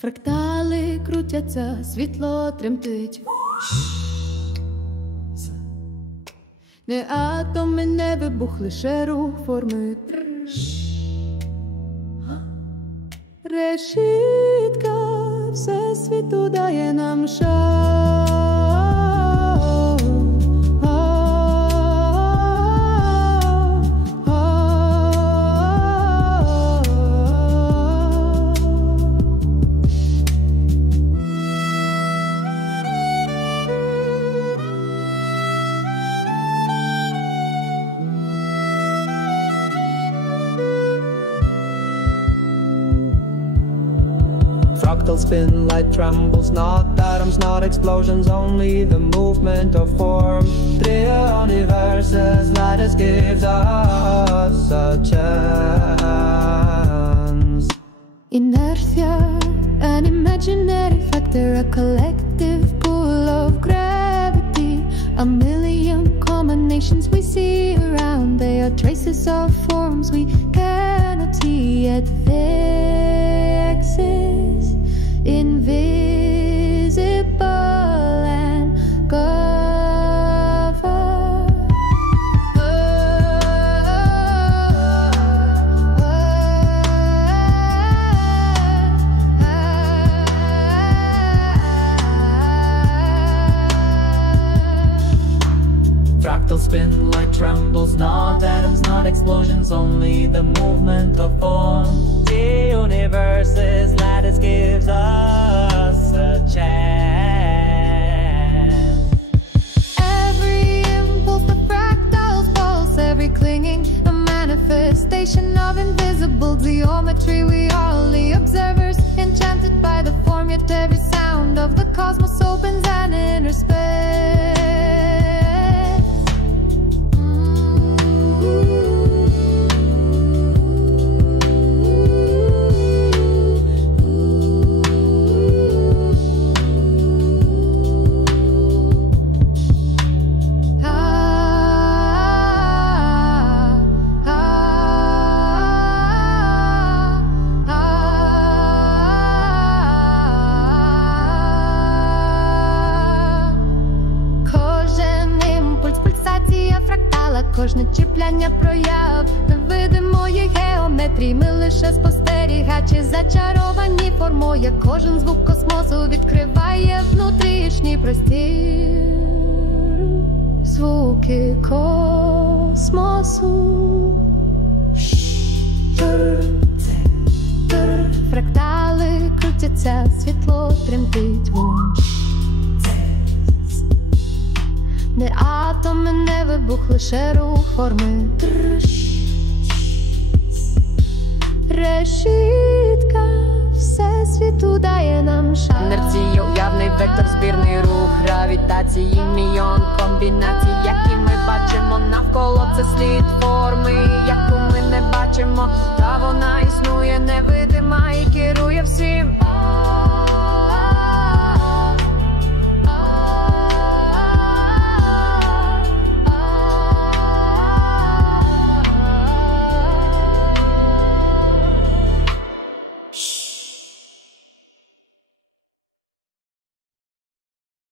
Фрактали крутяться, світло тремтить. Не атоми, не вибух, лише рух форми. Решітка всесвіту дає нам шанс. Fractal spin, light trembles, not atoms, not explosions, only the movement of form. Three universes, light us gives us a chance. Inertia, an imaginary factor, a collective pull of gravity. A million combinations we see around, they are traces of forms we cannot see, yet they exist. Invisible and covered. Fractal spin, light trembles, not atoms, not explosions, only the movement of form. The universes, light us gives us a chance. Every impulse, the fractals pulse, every clinging, a manifestation of invisible geometry. We are only observers, enchanted by the form, yet every sound of the cosmos opens an inner space. Кожне чіпляння прояв невидимої геометрії. Ми лише спостерігачі, зачаровані формою. Кожен звук космосу відкриває внутрішній простір. Звуки космосу. Фрактали крутяться, світло тремтить. Не атоми, не вибух, лише рух форми. Решітка всесвіту дає нам шанс. Інерція, уявний вектор, збірний рух гравітації, мільйон комбінацій, які ми бачимо навколо. Це слід форми, яку ми не бачимо, та вона існує невидима і керує всім.